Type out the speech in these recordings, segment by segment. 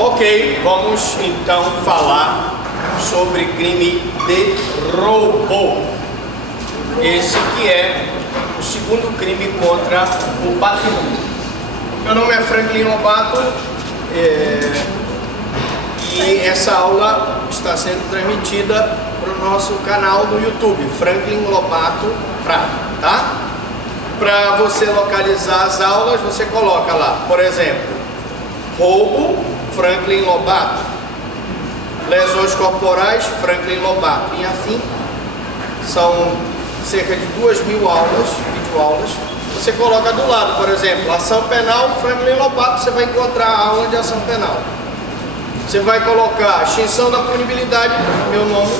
Ok, vamos então falar sobre crime de roubo. Esse que é o segundo crime contra o patrimônio. Meu nome é Franklin Lobato e essa aula está sendo transmitida para o nosso canal no YouTube, Franklin Lobato Prado, tá? Para você localizar as aulas, você coloca lá, por exemplo, roubo, Franklin Lobato, lesões corporais, Franklin Lobato, e assim, são cerca de 2.000 aulas, videoaulas. Você coloca do lado, por exemplo, ação penal, Franklin Lobato, você vai encontrar a aula de ação penal. Você vai colocar extinção da punibilidade, meu nome,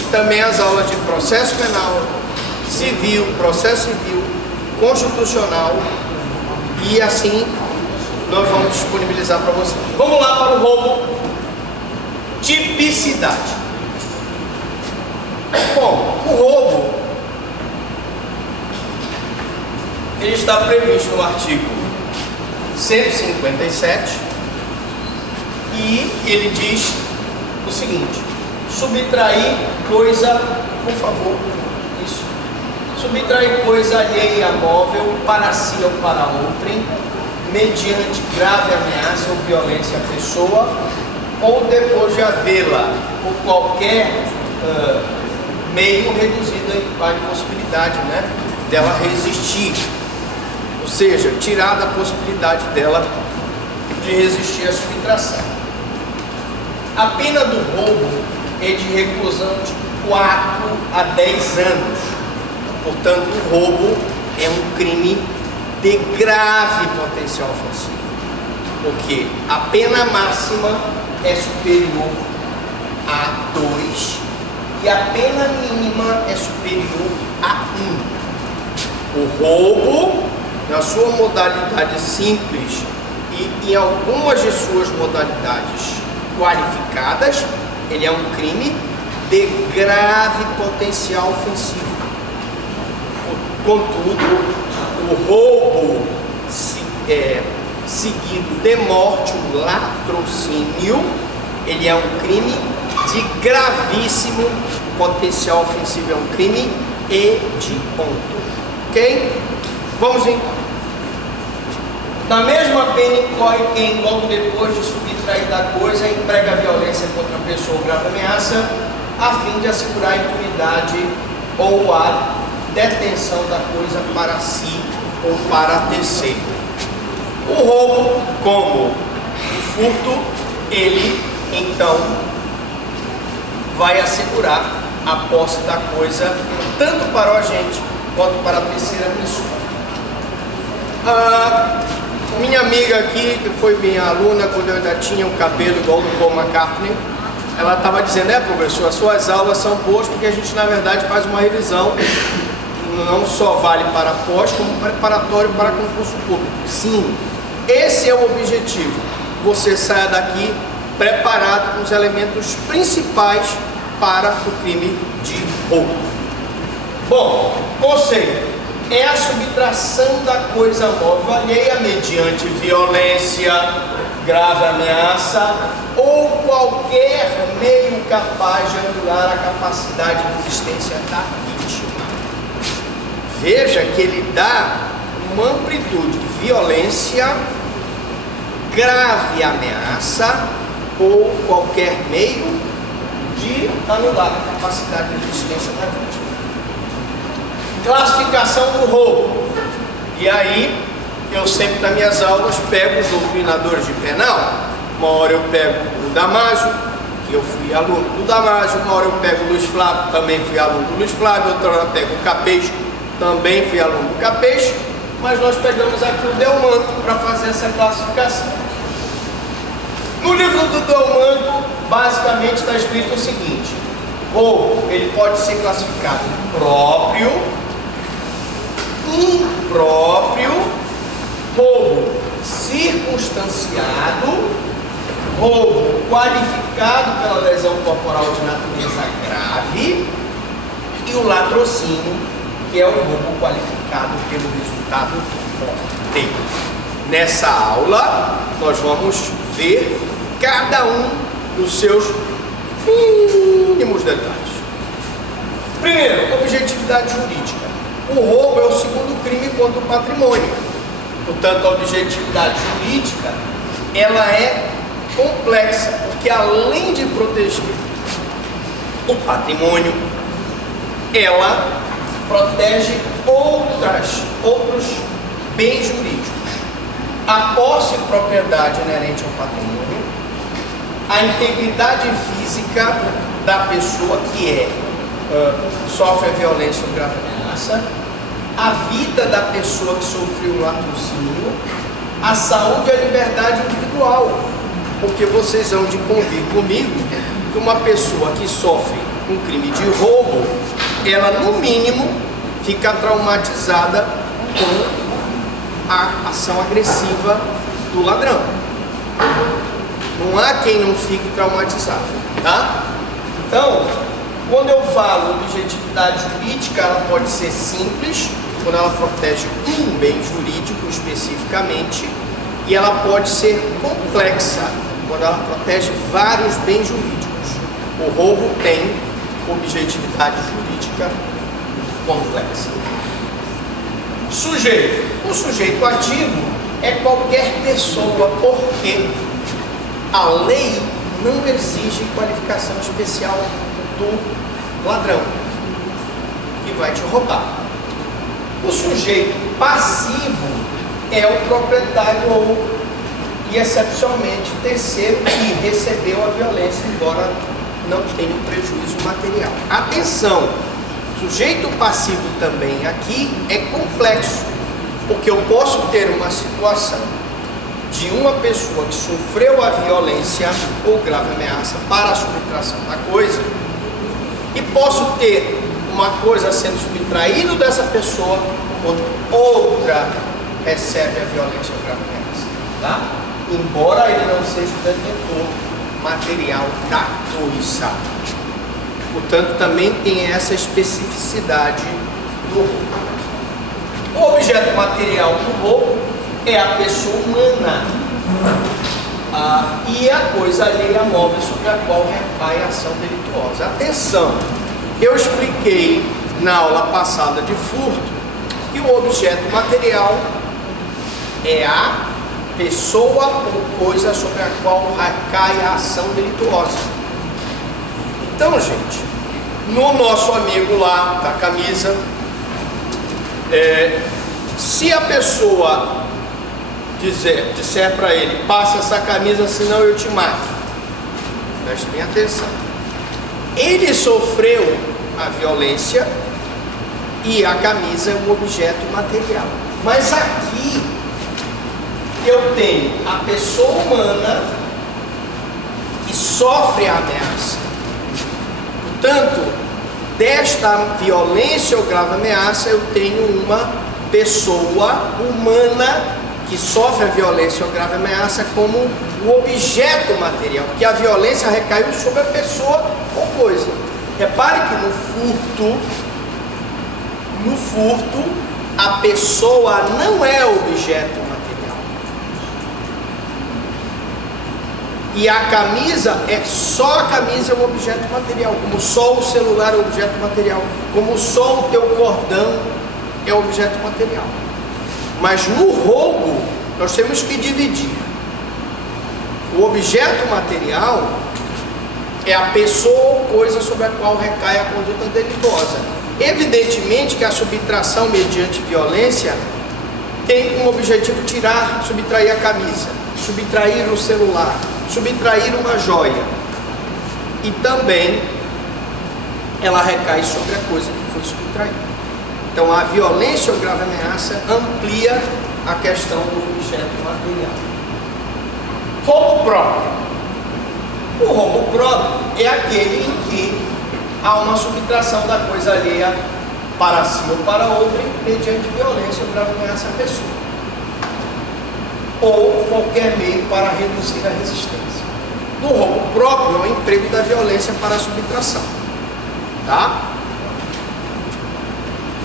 e também as aulas de processo penal, civil, processo civil, constitucional, e assim nós vamos disponibilizar para você. Vamos lá para o roubo. Tipicidade. Bom, o roubo ele está previsto no artigo 157 e ele diz o seguinte: subtrair coisa, por favor, isso, subtrair coisa alheia móvel para si ou para outrem, mediante grave ameaça ou violência à pessoa, ou depois de havê-la por qualquer meio reduzido à impossibilidade, né, dela resistir, ou seja, tirada a possibilidade dela de resistir à subtração. A pena do roubo é de reclusão de 4 a 10 anos. Portanto, o roubo é um crime de grave potencial ofensivo, porque a pena máxima é superior a 2 e a pena mínima é superior a 1. O roubo, na sua modalidade simples e em algumas de suas modalidades qualificadas, ele é um crime de grave potencial ofensivo. Contudo, o roubo seguido de morte, o latrocínio, ele é um crime de gravíssimo potencial ofensivo, é um crime hediondo. Ok? Vamos então. Na mesma pena incorre quem, logo depois de subtrair da coisa, emprega a violência contra a pessoa ou grave ameaça, a fim de assegurar a impunidade ou a detenção da coisa para si ou para terceiro. O roubo, como o furto, ele então vai assegurar a posse da coisa tanto para o agente quanto para a terceira pessoa. Minha amiga aqui, que foi minha aluna quando eu ainda tinha o cabelo igual do Paul McCartney, ela estava dizendo: professor, as suas aulas são boas porque a gente na verdade faz uma revisão, não só vale para pós, como preparatório para concurso público. Sim, esse é o objetivo. Você saia daqui preparado com os elementos principais para o crime de roubo. Bom, conceito: é a subtração da coisa móvel alheia mediante violência, grave ameaça ou qualquer meio capaz de anular a capacidade de resistência da vítima. Veja que ele dá uma amplitude: violência, grave ameaça ou qualquer meio de anular a capacidade de resistência da vítima. Classificação do roubo. E aí, eu sempre nas minhas aulas pego os doutrinadores de penal. Uma hora eu pego o Damásio, que eu fui aluno do Damásio. Uma hora eu pego o Luiz Flávio, também fui aluno do Luiz Flávio. Outra hora eu pego o Capês, também fui aluno do Capês. Mas nós pegamos aqui o Delmanto para fazer essa classificação. No livro do Delmanto, basicamente está escrito o seguinte: roubo, ele pode ser classificado próprio, impróprio, roubo circunstanciado, roubo qualificado pela lesão corporal de natureza grave e o latrocínio, que é o roubo qualificado pelo resultado morteiro. Nessa aula, nós vamos ver cada um dos seus mínimos detalhes. Primeiro, objetividade jurídica. O roubo é o segundo crime contra o patrimônio. Portanto, a objetividade jurídica, ela é complexa, porque além de proteger o patrimônio, ela protege outros bens jurídicos. A posse e propriedade inerente ao patrimônio, a integridade física da pessoa que sofre a violência ou grave ameaça, a vida da pessoa que sofreu o latrocínio, a saúde e a liberdade individual. Porque vocês vão de convir comigo que uma pessoa que sofre um crime de roubo, ela no mínimo fica traumatizada com a ação agressiva do ladrão. Não há quem não fique traumatizado, tá? Então, quando eu falo objetividade jurídica, ela pode ser simples, quando ela protege um bem jurídico especificamente, e ela pode ser complexa, quando ela protege vários bens jurídicos. O roubo tem objetividade jurídica complexa. Sujeito. O sujeito ativo é qualquer pessoa, porque a lei não exige qualificação especial do ladrão que vai te roubar. O sujeito passivo é o proprietário e excepcionalmente terceiro que recebeu a violência, embora não tenha um prejuízo material. Atenção, sujeito passivo também aqui é complexo, porque eu posso ter uma situação de uma pessoa que sofreu a violência ou grave ameaça para a subtração da coisa, e posso ter uma coisa sendo subtraída dessa pessoa quando outra recebe a violência ou grave ameaça, tá? Embora ele não seja o detentor material da coisa. Portanto, também tem essa especificidade do roubo. O objeto material do roubo é a pessoa humana e a coisa alheia móvel sobre a qual recai a ação delituosa. Atenção, eu expliquei na aula passada de furto que o objeto material é a pessoa ou coisa sobre a qual recai a ação delituosa. Então, gente, no nosso amigo lá da camisa, se a pessoa disser para ele, passa essa camisa, senão eu te mato, preste bem atenção. Ele sofreu a violência e a camisa é um objeto material. Mas aqui eu tenho a pessoa humana que sofre a ameaça. Portanto, desta violência ou grave ameaça, eu tenho uma pessoa humana que sofre a violência ou grave ameaça como o objeto material, porque a violência recaiu sobre a pessoa ou coisa. Repare que no furto, a pessoa não é objeto material. E a camisa só a camisa é um objeto material, como só o celular é um objeto material, como só o teu cordão é objeto material. Mas no roubo, nós temos que dividir. O objeto material é a pessoa ou coisa sobre a qual recai a conduta delituosa. Evidentemente que a subtração mediante violência tem como objetivo subtrair a camisa, subtrair o celular, subtrair uma joia. E também ela recai sobre a coisa que foi subtraída. Então a violência ou grave ameaça amplia a questão do objeto material. Roubo próprio. O roubo próprio é aquele em que há uma subtração da coisa alheia para si ou para outra mediante violência ou grave ameaça à pessoa, ou qualquer meio para reduzir a resistência. No roubo próprio é o emprego da violência para a subtração, tá?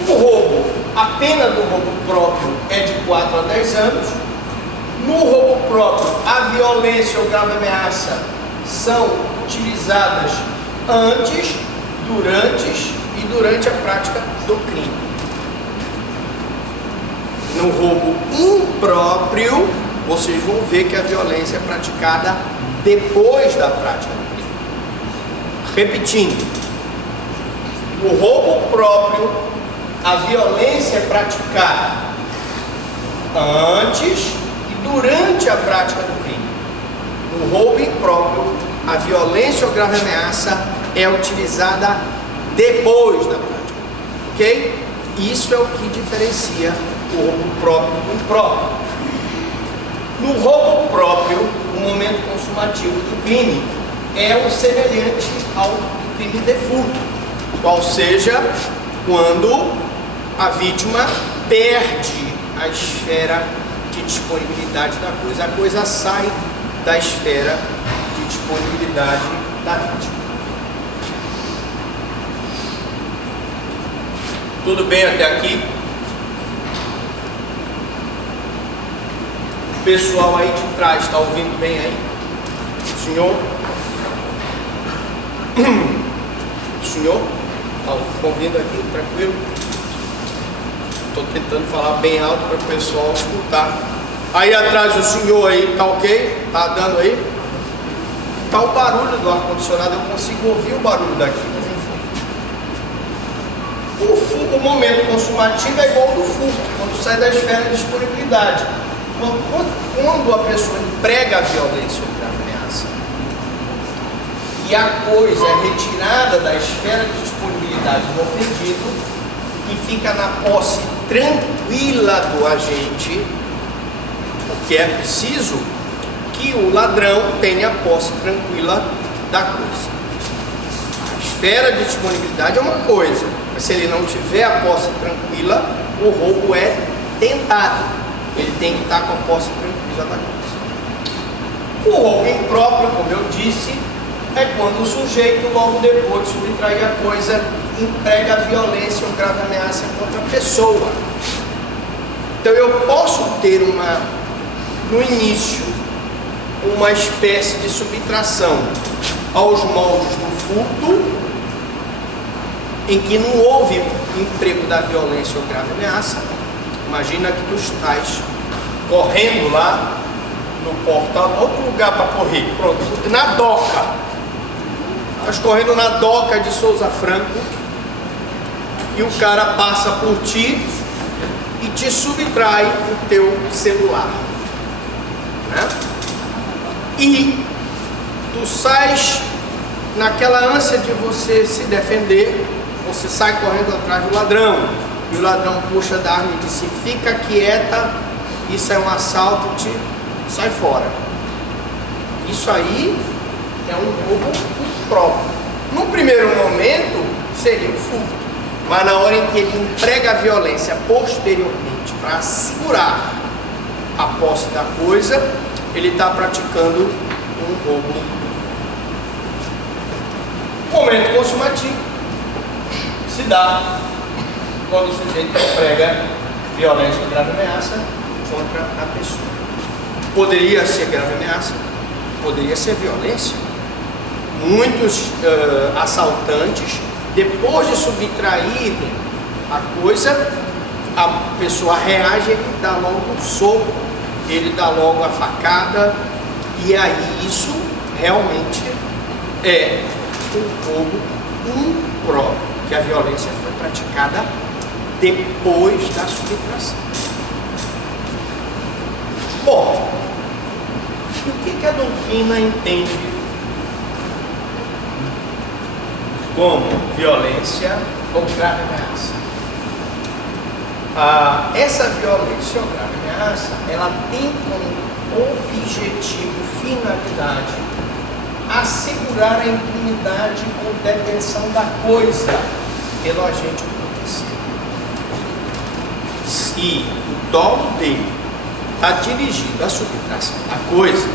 O roubo, a pena do roubo próprio é de 4 a 10 anos. No roubo próprio, a violência ou grave ameaça são utilizadas antes, durante a prática do crime. No roubo impróprio, vocês vão ver que a violência é praticada depois da prática do crime. Repetindo, no roubo próprio, a violência é praticada antes e durante a prática do crime. No roubo impróprio, a violência ou grave ameaça é utilizada depois da prática, ok? Isso é o que diferencia o roubo próprio do impróprio. No roubo próprio, o momento consumativo do crime é o semelhante ao crime de furto, qual seja quando a vítima perde a esfera de disponibilidade da coisa. A coisa sai da esfera de disponibilidade da vítima. Tudo bem até aqui? O pessoal aí de trás está ouvindo bem aí? O senhor? O senhor? Está ouvindo aqui? Tranquilo? Estou tentando falar bem alto para o pessoal escutar. Aí atrás o senhor aí, tá ok? Tá dando aí? Tá o barulho do ar-condicionado, eu consigo ouvir o barulho daqui, mas enfim. O momento consumativo é igual ao do furto, quando sai da esfera de disponibilidade. Quando a pessoa emprega a violência ou grave ameaça e a coisa é retirada da esfera de disponibilidade do ofendido e fica na posse tranquila do agente, porque é preciso que o ladrão tenha posse tranquila da coisa. A esfera de disponibilidade é uma coisa, mas se ele não tiver a posse tranquila, o roubo é tentado. Ele tem que estar com a posse tranquila da coisa. O roubo impróprio, como eu disse, é quando o sujeito, logo depois de subtrair a coisa, emprega a violência ou grave ameaça contra a pessoa. Então eu posso ter no início, uma espécie de subtração aos moldes do furto, em que não houve emprego da violência ou grave ameaça. Imagina que tu estás correndo lá no portal, outro lugar para correr, pronto, na doca. Estás correndo na doca de Souza Franco e o cara passa por ti e te subtrai o teu celular, né? E tu sais naquela ânsia de você se defender, você sai correndo atrás do ladrão. E o ladrão puxa da arma e diz: fica quieta, isso é um assalto, sai fora. Isso aí é um roubo impróprio. No primeiro momento seria um furto, mas na hora em que ele emprega a violência posteriormente para assegurar a posse da coisa, ele está praticando um roubo. O momento consumativo se dá quando o sujeito emprega violência ou grave ameaça contra a pessoa. Poderia ser grave ameaça, poderia ser violência. Muitos assaltantes, depois de subtraírem a coisa, a pessoa reage, ele dá logo um soco, ele dá logo a facada, e aí isso realmente é um roubo impróprio, que a violência foi praticada depois da subtração. Bom, o que a doutrina entende como violência ou grave ameaça? Essa violência ou grave ameaça, ela tem como objetivo, finalidade, assegurar a impunidade ou detenção da coisa pelo agente acontecido. Se o dolo dele está dirigido à subtração da coisa,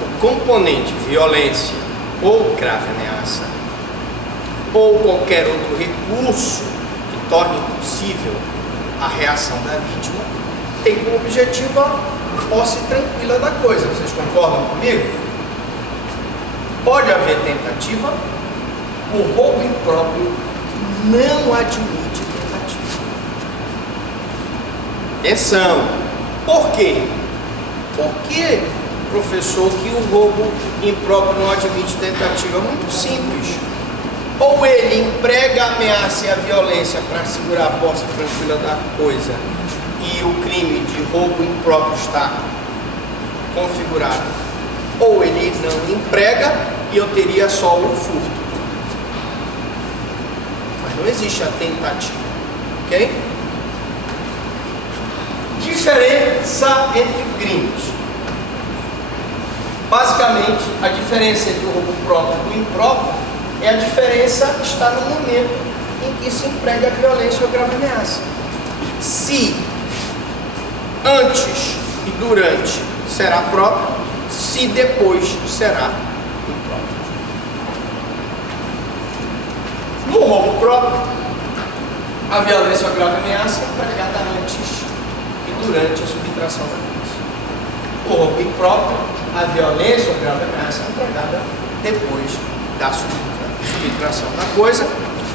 o componente violência ou grave ameaça, ou qualquer outro recurso que torne impossível a reação da vítima, tem como objetivo a posse tranquila da coisa. Vocês concordam comigo? Pode haver tentativa. O roubo impróprio não admite tentativa. Atenção! Por quê? Por que, professor, que o roubo impróprio não admite tentativa? Muito simples. Ou ele emprega a ameaça e a violência para segurar a posse tranquila da coisa, e o crime de roubo impróprio está configurado, ou ele não emprega e eu teria só o furto. Mas não existe a tentativa, ok? Diferença entre crimes. Basicamente, a diferença entre o roubo próprio e o impróprio é a diferença está no momento em que se emprega a violência ou grave ameaça. Se antes e durante será próprio, se depois será impróprio. No roubo próprio, a violência ou grave ameaça é empregada antes e durante a subtração da coisa. O roubo impróprio, a violência ou grave ameaça é empregada depois da subtração da coisa,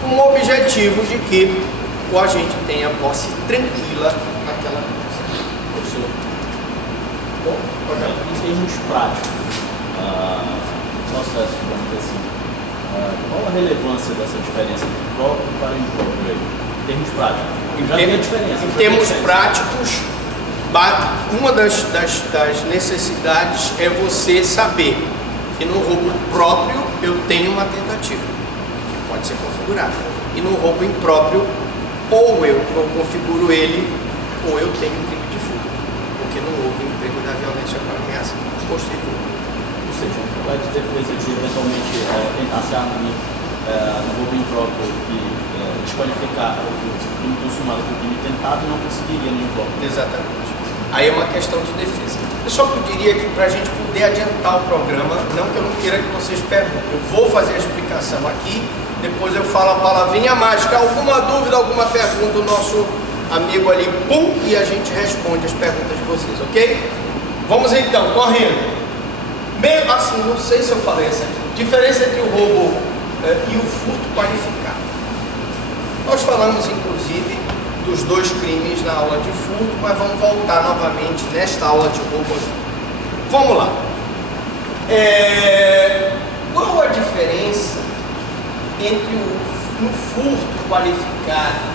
com o objetivo de que o agente tenha posse tranquila naquela coisa. Professor, bom, em termos práticos, nossa assim, qual a relevância dessa diferença do próprio para o impróprio aí? Em termos práticos, já tem a diferença. Em termos práticos, uma das necessidades é você saber que no roubo próprio eu tenho uma tentativa, pode ser configurada, e no roubo impróprio ou eu não configuro ele ou eu tenho um crime de furto, porque não houve emprego da violência para ameaça posterior. Ou seja, o de defesa de eventualmente tentar se arguir no roubo impróprio e desqualificar o crime consumado com o crime tentado não conseguiria no impróprio. Exatamente. Aí é uma questão de defesa. Eu só diria que para a gente poder adiantar o programa, não que eu não queira que vocês perguntem, eu vou fazer a explicação aqui, depois eu falo a palavrinha mágica. Alguma dúvida, alguma pergunta, o nosso amigo ali, pum, e a gente responde as perguntas de vocês, ok? Vamos então, correndo. Meio assim, não sei se eu falei essa aqui. Diferença entre o roubo e o furto qualificado. Nós falamos, inclusive, dos dois crimes na aula de furto, mas vamos voltar novamente nesta aula de roubo. Vamos lá. Qual a diferença entre o furto qualificado?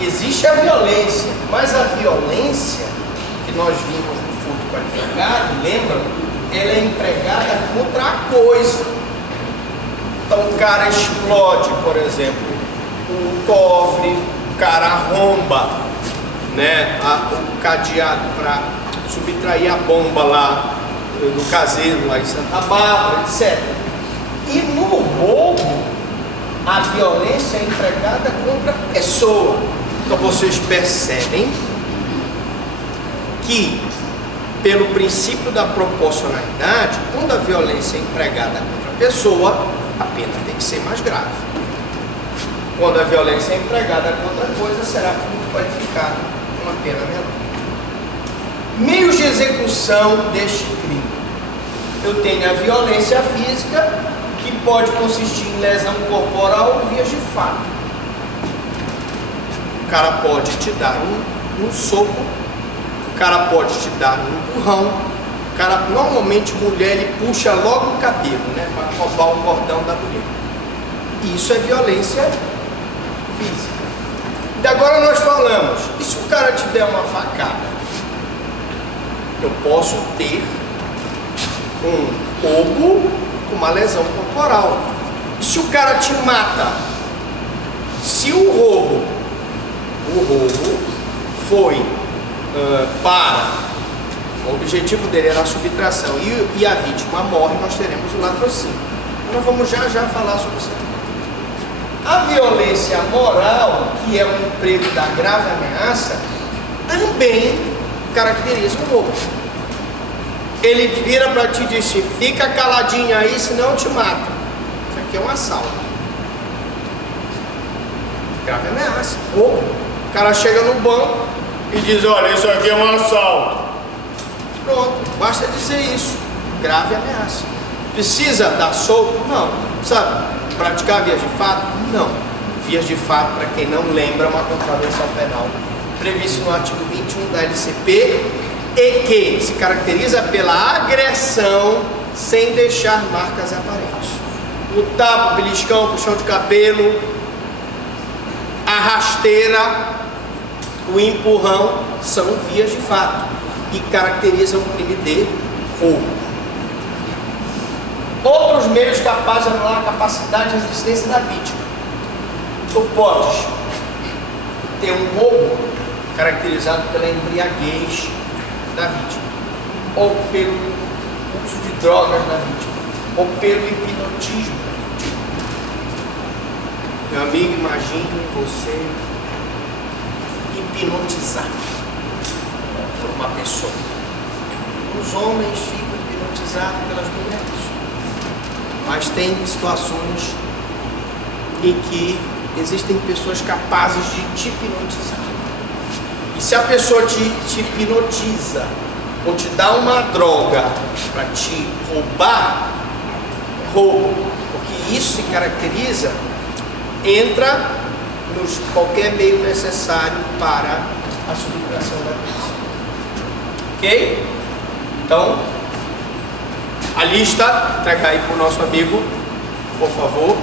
Existe a violência, mas a violência que nós vimos no furto qualificado, lembra? Ela é empregada contra a coisa. Então o cara explode, por exemplo, o cofre, o cara arromba, né, o cadeado para subtrair a bomba lá do caseiro, lá em Santa Bárbara, etc. E no roubo, a violência é empregada contra a pessoa. Então vocês percebem que, pelo princípio da proporcionalidade, quando a violência é empregada contra a pessoa, a pena tem que ser mais grave. Quando a violência é empregada contra a coisa, será furto qualificado com uma pena menor. Meios de execução deste crime. Eu tenho a violência física, que pode consistir em lesão corporal ou vias de fato. O cara pode te dar um soco, o cara pode te dar um empurrão, o cara, normalmente mulher, ele puxa logo o cabelo, né, para roubar o cordão da mulher. Isso é violência física. E agora nós falamos, e se o cara te der uma facada? Eu posso ter um roubo com uma lesão corporal. E se o cara te mata? Se o roubo foi o objetivo dele era a subtração e a vítima morre, nós teremos o latrocínio. Nós vamos já falar sobre isso. A violência moral, que é o emprego da grave ameaça, também caracteriza o roubo. Ele vira para ti e diz: fica caladinho aí, senão eu te mato. Isso aqui é um assalto. Grave ameaça, roubo. O cara chega no banco e diz: olha, isso aqui é um assalto. Pronto, basta dizer isso. Grave ameaça. Precisa dar solto? Não. Sabe, praticar vias de fato? Não. Vias de fato, para quem não lembra, uma contravenção penal previsto no artigo 21 da LCP e que se caracteriza pela agressão sem deixar marcas aparentes. O tapa, o beliscão, puxão de cabelo, a rasteira, o empurrão são vias de fato e caracterizam o crime de roubo. Outros meios capazes de anular a capacidade de resistência da vítima. Tu podes ter um roubo caracterizado pela embriaguez da vítima, ou pelo uso de drogas da vítima, ou pelo hipnotismo da vítima. Meu amigo, imagine você hipnotizado por uma pessoa. Os homens ficam hipnotizados pelas mulheres, mas tem situações em que existem pessoas capazes de te hipnotizar. E se a pessoa te hipnotiza ou te dá uma droga para te roubar, roubo, porque isso se caracteriza, entra nos qualquer meio necessário para a subtração da pessoa. Ok? Então, a lista, entrega aí para o nosso amigo, por favor.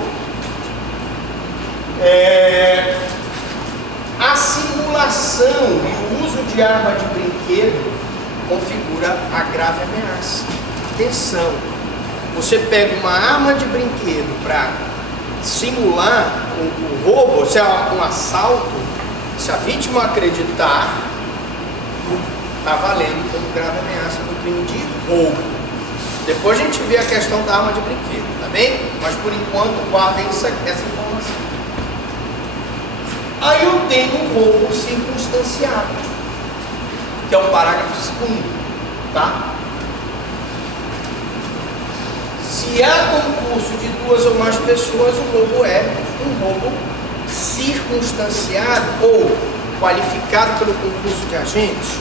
A simulação e o uso de arma de brinquedo configura a grave ameaça. Atenção, você pega uma arma de brinquedo para simular um roubo, se é um assalto, se a vítima acreditar, está valendo como grave ameaça no crime de roubo. Depois a gente vê a questão da arma de brinquedo, tá bem? Mas por enquanto guardem essa informação. Aí eu tenho um roubo circunstanciado, que é o parágrafo 2º, tá? Se há concurso de 2 ou mais pessoas, o roubo é um roubo circunstanciado ou qualificado pelo concurso de agentes.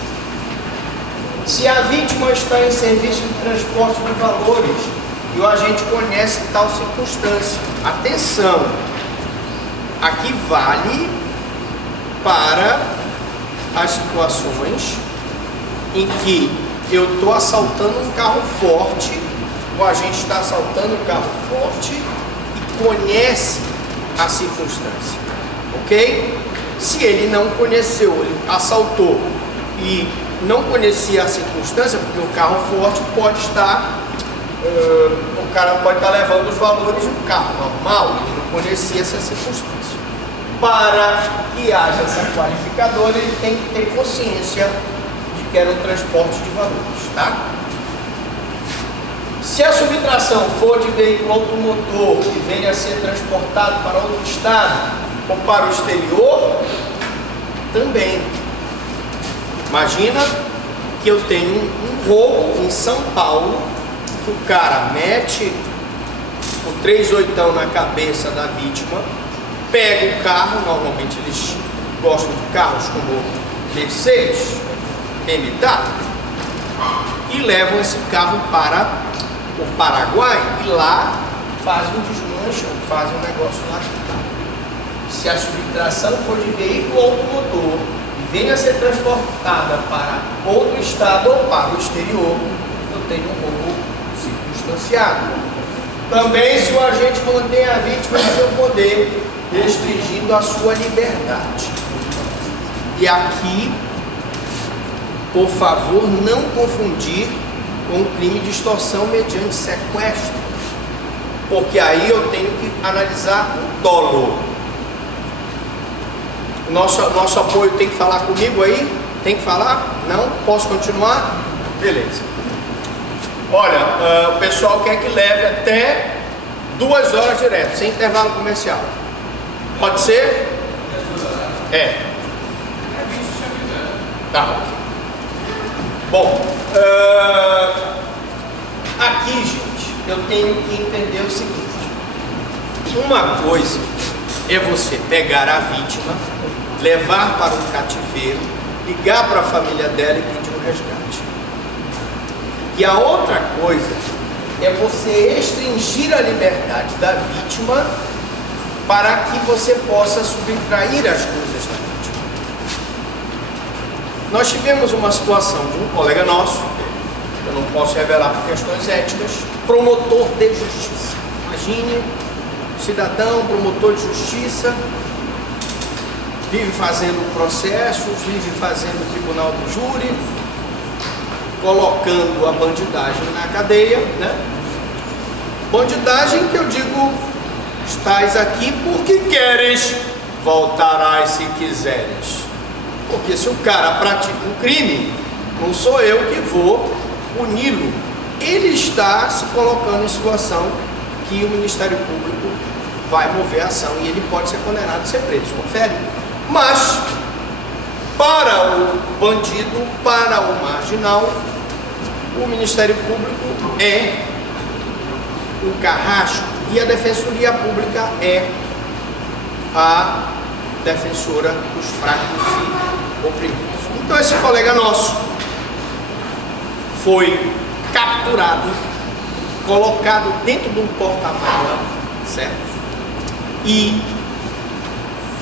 Se a vítima está em serviço de transporte de valores e o agente conhece tal circunstância, atenção, aqui vale para as situações em que eu estou assaltando um carro forte, o agente está assaltando um carro forte e conhece a circunstância, ok? Se ele não conheceu, ele assaltou e não conhecia a circunstância, porque o carro forte pode estar, o cara pode estar levando os valores de um carro normal, ele não conhecia essa circunstância. Para que haja essa qualificadora, ele tem que ter consciência de que era um transporte de valores, tá? Se a subtração for de veículo automotor que venha a ser transportado para outro estado ou para o exterior, também. Imagina que eu tenho um roubo em São Paulo, que o cara mete o 38 na cabeça da vítima, pega o carro, normalmente eles gostam de carros como Mercedes, BMW, e levam esse carro para o Paraguai e lá fazem um desmanche, fazem um negócio lá. Se a subtração for de veículo automotor e venha a ser transportada para outro estado ou para o exterior, eu tenho um roubo circunstanciado. Também se o agente mantém a vítima em seu poder, restringindo a sua liberdade. E aqui, por favor, não confundir com o crime de extorsão mediante sequestro, porque aí eu tenho que analisar o dolo. Nosso apoio tem que falar comigo aí? Tem que falar? Não? Posso continuar? Beleza. Olha, o pessoal quer que leve até 2 horas direto, sem intervalo comercial. Pode ser? É. Tá. Bom, aqui, gente, eu tenho que entender o seguinte. Uma coisa é você pegar a vítima, levar para um cativeiro, ligar para a família dela e pedir um resgate. E a outra coisa é você restringir a liberdade da vítima para que você possa subtrair as coisas da vítima. Nós tivemos uma situação de um colega nosso, eu não posso revelar por questões éticas, promotor de justiça. Imagine, cidadão, promotor de justiça, vive fazendo processos, vive fazendo tribunal do júri, colocando a bandidagem na cadeia, né? Bandidagem que eu digo, estás aqui porque queres, voltarás se quiseres. Porque se o cara pratica um crime, não sou eu que vou puni-lo. Ele está se colocando em situação que o Ministério Público vai mover a ação e ele pode ser condenado a ser preso, confere? Mas, para o bandido, para o marginal, o Ministério Público é o carrasco e a Defensoria Pública é a defensora dos fracos e oprimidos. Então esse colega nosso foi capturado, colocado dentro de um porta-mala, certo? E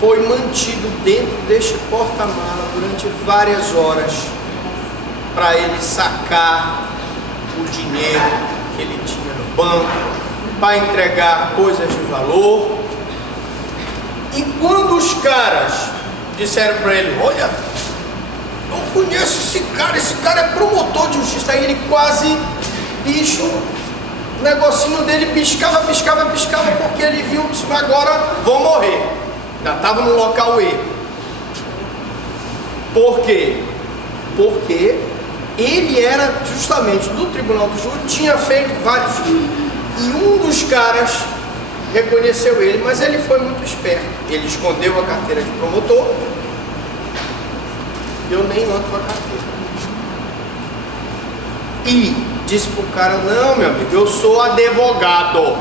foi mantido dentro deste porta-mala durante várias horas para ele sacar o dinheiro que ele tinha no banco, para entregar coisas de valor. E quando os caras disseram para ele, olha, eu conheço esse cara é promotor de justiça, aí ele quase, bicho, o negocinho dele piscava, porque ele viu, disse, agora vou morrer. Já estava no local E. Por quê? Porque ele era justamente do Tribunal do Júri, tinha feito vários, e um dos caras reconheceu ele, mas ele foi muito esperto. Ele escondeu a carteira de promotor. Eu nem ando com a carteira. E disse pro cara, não, meu amigo, eu sou advogado.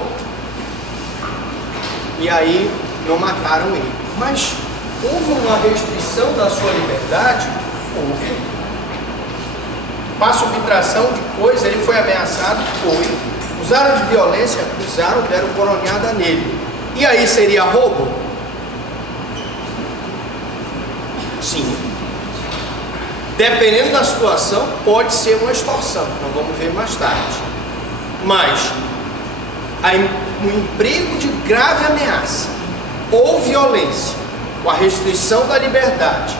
E aí não mataram ele. Mas houve uma restrição da sua liberdade? Houve. Para subtração de coisa, ele foi ameaçado? Foi. Usaram de violência? Usaram, deram coronhada nele. E aí seria roubo? Sim. Dependendo da situação, pode ser uma extorsão. Nós vamos ver mais tarde. Mas o emprego de grave ameaça ou violência, com a restrição da liberdade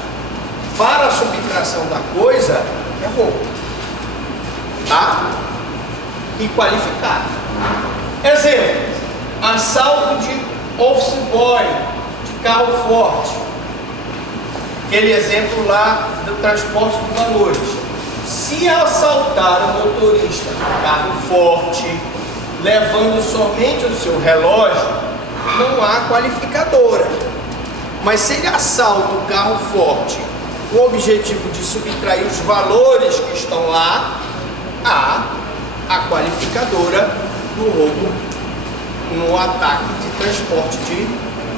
para a subtração da coisa, é roubo. Tá? E qualificado. Exemplo, assalto de office boy, de carro forte. Aquele exemplo lá do transporte de valores. Se assaltar o motorista de carro forte, levando somente o seu relógio, não há qualificadora. Mas se ele assalta o carro forte com o objetivo de subtrair os valores que estão lá, há a qualificadora do roubo no ataque de transporte de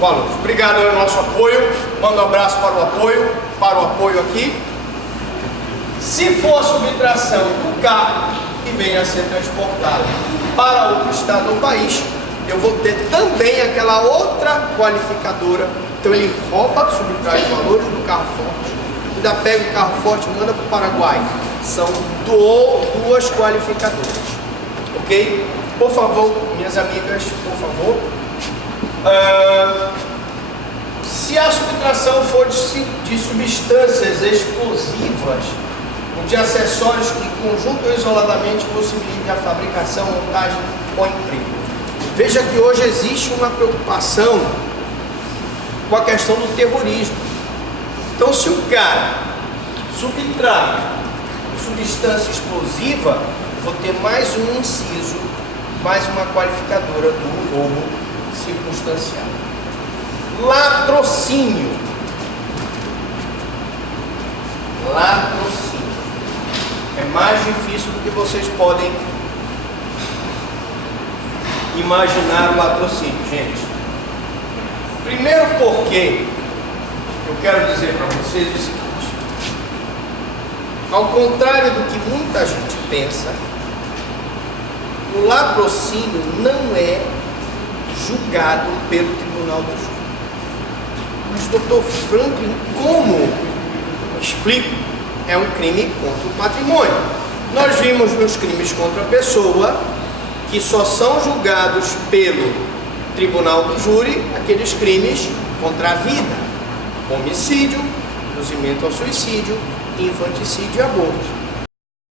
valores. Obrigado ao nosso apoio. Mando um abraço para o apoio aqui. Se for a subtração do carro que venha a ser transportado para outro estado ou país, eu vou ter também aquela outra qualificadora. Então ele rouba, subtrai os valores do carro forte, ainda pega o carro forte e manda para o Paraguai. São duas qualificadoras, ok? Por favor, minhas amigas, por favor. Se a subtração for de substâncias explosivas, ou de acessórios que conjunto ou isoladamente possibilitem a fabricação, montagem ou emprego. Veja que hoje existe uma preocupação com a questão do terrorismo. Então, se o cara subtrai substância explosiva, vou ter mais um inciso, mais uma qualificadora do roubo circunstancial. Latrocínio. Latrocínio. É mais difícil do que vocês podem imaginar o latrocínio, gente. Primeiro porque eu quero dizer para vocês o seguinte: ao contrário do que muita gente pensa, O latrocínio não é julgado pelo tribunal do júri. Mas, doutor Franklin, como? Explico. É um crime contra o patrimônio. Nós vimos nos crimes contra a pessoa que só são julgados pelo tribunal do júri aqueles crimes contra a vida: homicídio, induzimento ao suicídio, infanticídio e aborto.